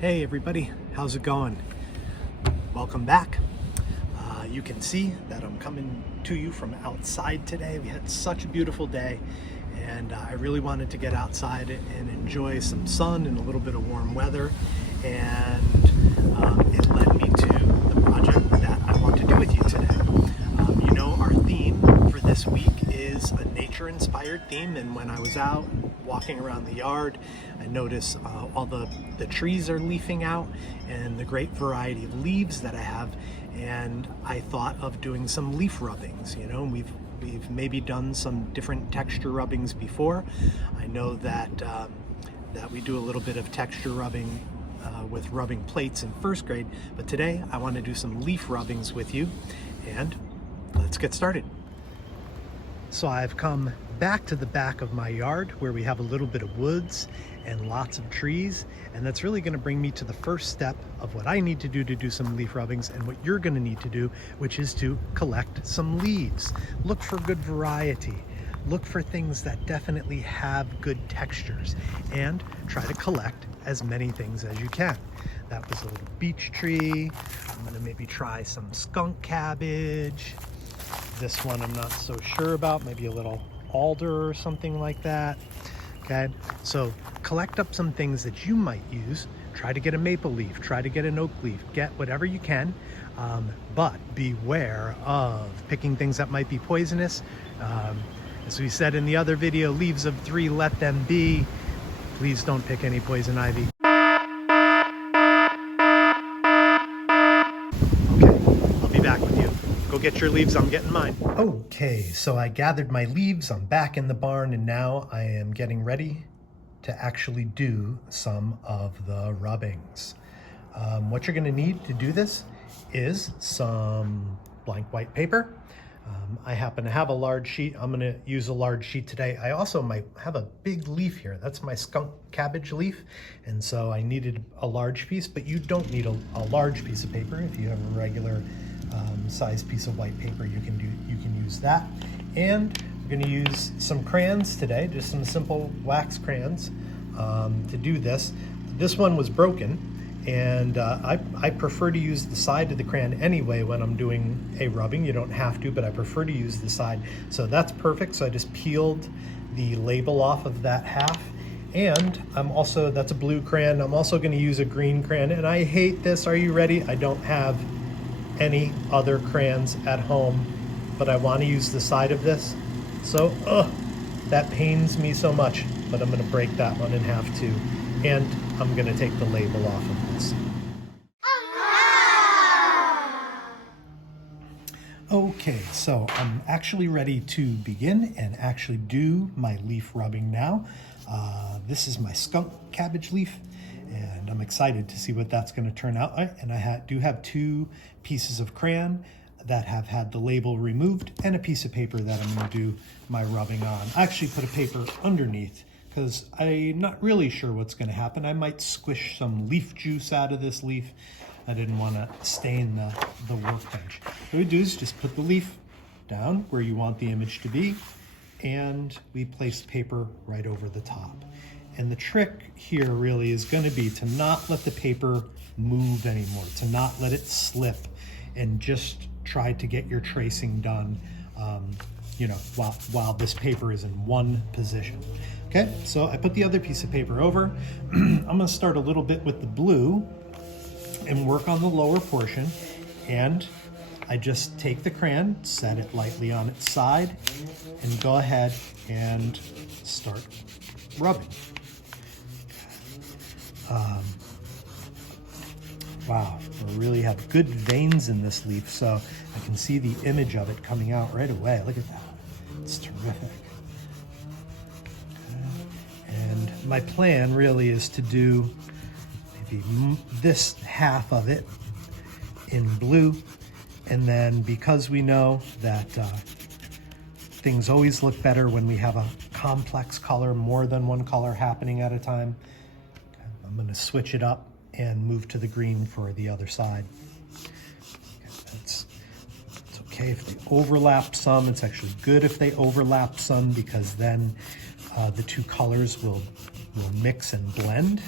Hey everybody, how's it going? Welcome back. You can see that I'm coming to you from outside today. We had such a beautiful day and I really wanted to get outside and enjoy some sun and a little bit of warm weather, and it led me to the project that I want to do with you today. Our theme for this week is a nature-inspired theme, and when I was out walking around the yard, I noticed all the trees are leafing out and the great variety of leaves that I have, and I thought of doing some leaf rubbings. We've maybe done some different texture rubbings before. I know that that we do a little bit of texture rubbing with rubbing plates in first grade, but today I want to do some leaf rubbings with you, and let's get started. So I've come back to the back of my yard where we have a little bit of woods and lots of trees, and that's really going to bring me to the first step of what I need to do some leaf rubbings, and what you're going to need to do, which is to collect some leaves. Look for good variety. Look for things that definitely have good textures, and try to collect as many things as you can. That was a little beech tree. I'm going to maybe try some skunk cabbage. This one I'm not so sure about, maybe a little alder or something like that. Okay, so collect up some things that you might use. Try to get a maple leaf, try to get an oak leaf, get whatever you can, but beware of picking things that might be poisonous. As we said in the other video, leaves of 3, let them be. Please don't pick any poison ivy. Okay, I'll be back with you. Go get your leaves, I'm getting mine. Okay, so I gathered my leaves, I'm back in the barn, and now I am getting ready to actually do some of the rubbings. What you're gonna need to do this is some blank white paper. I happen to have a large sheet. I'm gonna use a large sheet today. I also might have a big leaf here. That's my skunk cabbage leaf. And so I needed a large piece, but you don't need a large piece of paper. If you have a regular size piece of white paper, you can use that. And we're gonna use some crayons today, just some simple wax crayons to do this. This one was broken, and I prefer to use the side of the crayon anyway when I'm doing a rubbing. You don't have to, but I prefer to use the side. So that's perfect. So I just peeled the label off of that half. And that's a blue crayon. I'm also gonna use a green crayon, and I hate this. Are you ready? I don't have any other crayons at home, but I want to use the side of this. So, that pains me so much, but I'm going to break that one in half too. And I'm going to take the label off of this. Okay, so I'm actually ready to begin and actually do my leaf rubbing now. This is my skunk cabbage leaf, and I'm excited to see what that's going to turn out. And I do have 2 pieces of crayon that have had the label removed, and a piece of paper that I'm going to do my rubbing on. I actually put a paper underneath because I'm not really sure what's going to happen. I might squish some leaf juice out of this leaf. I didn't want to stain the workbench. What we do is just put the leaf down where you want the image to be, and we place paper right over the top. And the trick here really is going to be to not let the paper move anymore, to not let it slip, and just try to get your tracing done while this paper is in one position. Okay, so I put the other piece of paper over. I'm going to start a little bit with the blue and work on the lower portion, and I just take the crayon, set it lightly on its side, and go ahead and start rubbing. Wow, we really have good veins in this leaf, so I can see the image of it coming out right away. Look at that, it's terrific. Okay. And my plan really is to do maybe this half of it in blue, and then because we know that things always look better when we have a complex color, more than one color happening at a time, I'm going to switch it up and move to the green for the other side. Okay, it's okay if they overlap some. It's actually good if they overlap some, because then the 2 colors will mix and blend.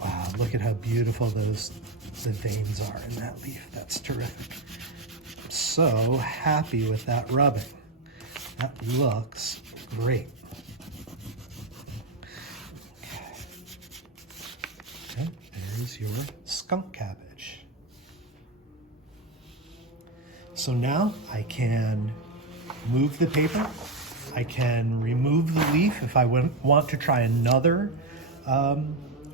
Wow, look at how beautiful the veins are in that leaf. That's terrific. I'm so happy with that rubbing. That looks great. Okay, there's your skunk cabbage. So now I can move the paper. I can remove the leaf if I want to try another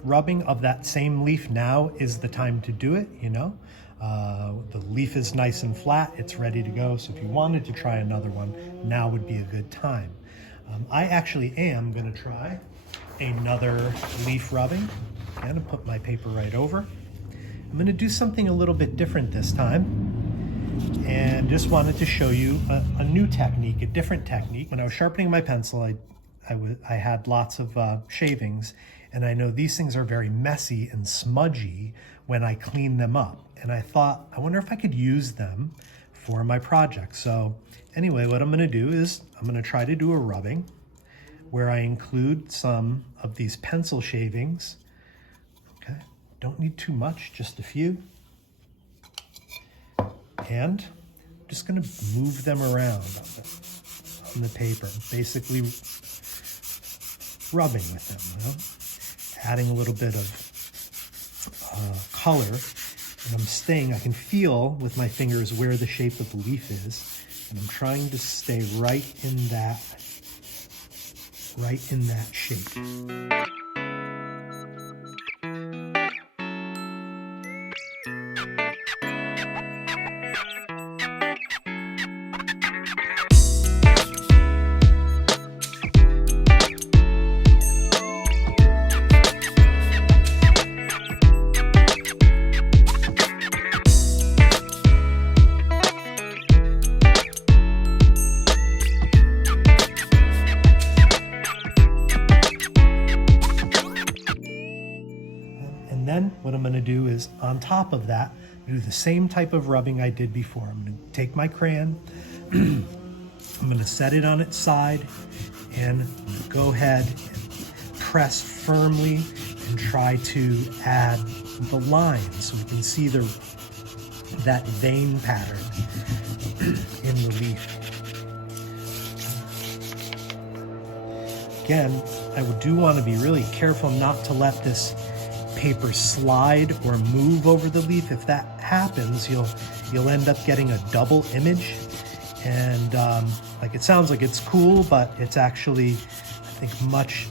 rubbing of that same leaf. Now is the time to do it, you know. The leaf is nice and flat, it's ready to go. So if you wanted to try another one, now would be a good time. I actually am gonna try another leaf rubbing. I'm gonna put my paper right over. I'm gonna do something a little bit different this time. And just wanted to show you a new technique, a different technique. When I was sharpening my pencil, I had lots of shavings, and I know these things are very messy and smudgy when I clean them up. And I thought, I wonder if I could use them for my project. So anyway, what I'm gonna do is I'm gonna try to do a rubbing where I include some of these pencil shavings. Okay, don't need too much, just a few. And I'm just going to move them around on the paper, basically rubbing with them, you know? Adding a little bit of color. And I can feel with my fingers where the shape of the leaf is, and I'm trying to stay right in that shape. Then what I'm going to do is, on top of that, do the same type of rubbing I did before. I'm going to take my crayon, I'm going to set it on its side, and go ahead and press firmly and try to add the lines so we can see that vein pattern in the leaf. Again, I do want to be really careful not to let this paper slide or move over the leaf. If that happens, you'll end up getting a double image, and like it sounds like it's cool, but it's actually, I think, much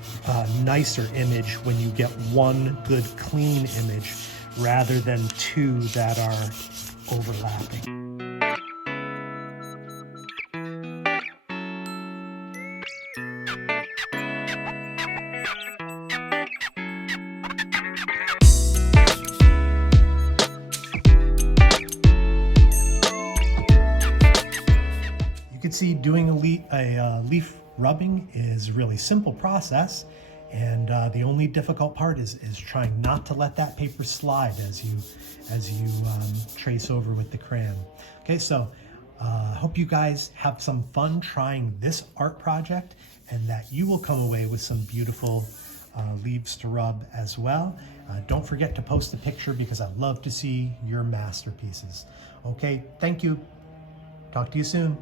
nicer image when you get one good clean image rather than two that are overlapping. You can see doing a leaf rubbing is a really simple process, and the only difficult part is trying not to let that paper slide as you trace over with the crayon. Okay, so hope you guys have some fun trying this art project, and that you will come away with some beautiful leaves to rub as well. Don't forget to post a picture, because I love to see your masterpieces. Okay, thank you. Talk to you soon.